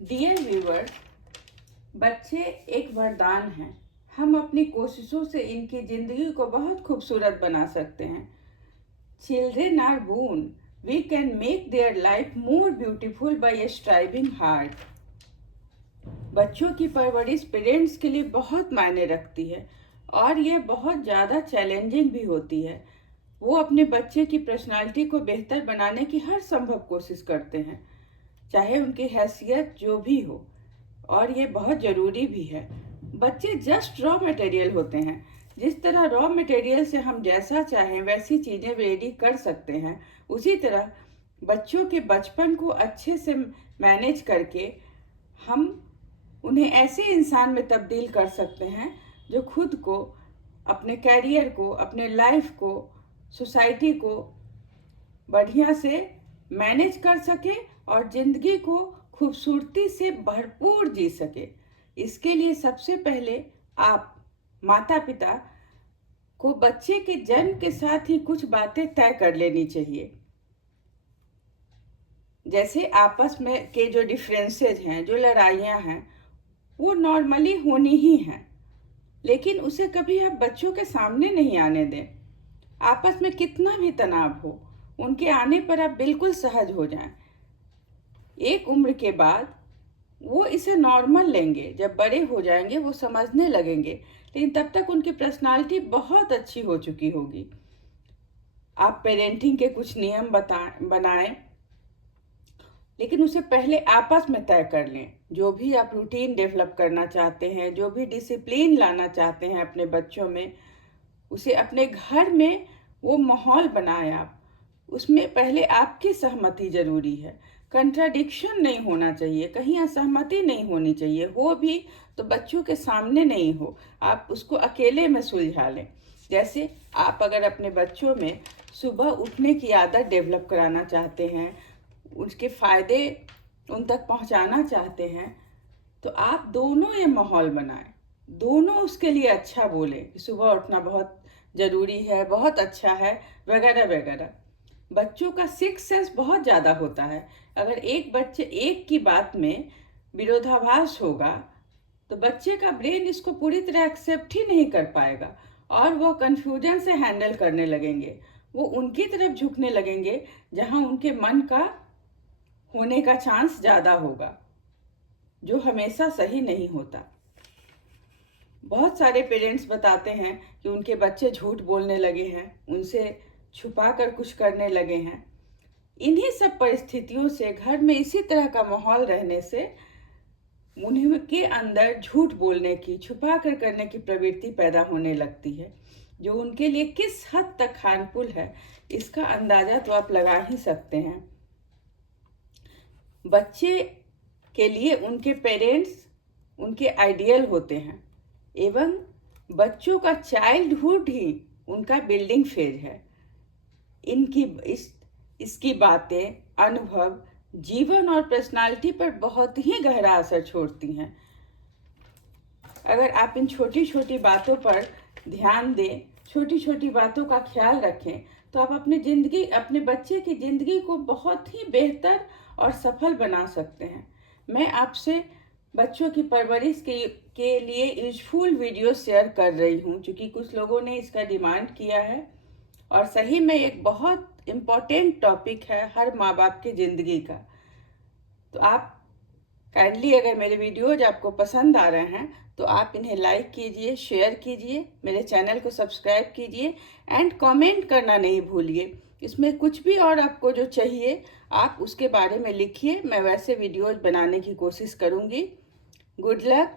Dear viewer, बच्चे एक वरदान हैं। हम अपनी कोशिशों से इनकी जिंदगी को बहुत खूबसूरत बना सकते हैं। Children are born, we can make their life more beautiful by striving hard. बच्चों की परवरिश पेरेंट्स के लिए बहुत मायने रखती है और ये बहुत ज़्यादा चैलेंजिंग भी होती है। वो अपने बच्चे की पर्सनालिटी को बेहतर बनाने की हर संभव कोशिश करते हैं, चाहे उनकी हैसियत जो भी हो, और ये बहुत ज़रूरी भी है। बच्चे जस्ट रॉ मटेरियल होते हैं। जिस तरह रॉ मटेरियल से हम जैसा चाहें वैसी चीज़ें रेडी कर सकते हैं, उसी तरह बच्चों के बचपन को अच्छे से मैनेज करके हम उन्हें ऐसे इंसान में तब्दील कर सकते हैं जो खुद को, अपने कैरियर को, अपने लाइफ को, सोसाइटी को बढ़िया से मैनेज कर सके और ज़िंदगी को खूबसूरती से भरपूर जी सके। इसके लिए सबसे पहले आप माता पिता को बच्चे के जन्म के साथ ही कुछ बातें तय कर लेनी चाहिए। जैसे आपस में के जो डिफरेंसेज हैं, जो लड़ाइयाँ हैं, वो नॉर्मली होनी ही हैं, लेकिन उसे कभी आप बच्चों के सामने नहीं आने दें। आपस में कितना भी तनाव हो, उनके आने पर आप बिल्कुल सहज हो जाएं। एक उम्र के बाद वो इसे नॉर्मल लेंगे, जब बड़े हो जाएंगे वो समझने लगेंगे, लेकिन तब तक उनकी पर्सनालिटी बहुत अच्छी हो चुकी होगी। आप पेरेंटिंग के कुछ नियम बनाएं, लेकिन उसे पहले आपस में तय कर लें। जो भी आप रूटीन डेवलप करना चाहते हैं, जो भी डिसिप्लिन लाना चाहते हैं अपने बच्चों में, उसे अपने घर में वो माहौल बनाएं आप। उसमें पहले आपकी सहमति ज़रूरी है। कंट्राडिक्शन नहीं होना चाहिए, कहीं असहमति नहीं होनी चाहिए। हो भी तो बच्चों के सामने नहीं हो, आप उसको अकेले में सुलझा लें। जैसे आप अगर अपने बच्चों में सुबह उठने की आदत डेवलप कराना चाहते हैं, उसके फ़ायदे उन तक पहुंचाना चाहते हैं, तो आप दोनों ये माहौल बनाएं, दोनों उसके लिए अच्छा बोलें कि सुबह उठना बहुत ज़रूरी है, बहुत अच्छा है, वगैरह वगैरह। बच्चों का सिक्स सेंस बहुत ज़्यादा होता है। अगर एक बच्चे एक की बात में विरोधाभास होगा तो बच्चे का ब्रेन इसको पूरी तरह एक्सेप्ट ही नहीं कर पाएगा और वो कन्फ्यूजन से हैंडल करने लगेंगे। वो उनकी तरफ झुकने लगेंगे जहाँ उनके मन का होने का चांस ज़्यादा होगा, जो हमेशा सही नहीं होता। बहुत सारे पेरेंट्स बताते हैं कि उनके बच्चे झूठ बोलने लगे हैं, उनसे छुपा कर कुछ करने लगे हैं। इन्हीं सब परिस्थितियों से, घर में इसी तरह का माहौल रहने से उनके अंदर झूठ बोलने की, छुपा कर करने की प्रवृत्ति पैदा होने लगती है, जो उनके लिए किस हद तक हार्मफुल है इसका अंदाज़ा तो आप लगा ही सकते हैं। बच्चे के लिए उनके पेरेंट्स उनके आइडियल होते हैं, एवं बच्चों का चाइल्डहुड ही उनका बिल्डिंग फेज है। इसकी बातें, अनुभव जीवन और पर्सनालिटी पर बहुत ही गहरा असर छोड़ती हैं। अगर आप इन छोटी छोटी बातों पर ध्यान दें, छोटी छोटी बातों का ख्याल रखें, तो आप अपने बच्चे की ज़िंदगी को बहुत ही बेहतर और सफल बना सकते हैं। मैं आपसे बच्चों की परवरिश के लिए यूजफुल वीडियो शेयर कर रही हूँ, क्योंकि कुछ लोगों ने इसका डिमांड किया है और सही में एक बहुत इम्पॉर्टेंट टॉपिक है हर माँ बाप की ज़िंदगी का। तो आप काइंडली, अगर मेरे वीडियोज आपको पसंद आ रहे हैं तो आप इन्हें लाइक कीजिए, शेयर कीजिए, मेरे चैनल को सब्सक्राइब कीजिए एंड कमेंट करना नहीं भूलिए। इसमें कुछ भी और आपको जो चाहिए आप उसके बारे में लिखिए, मैं वैसे वीडियोज बनाने की कोशिश करूँगी। Good luck.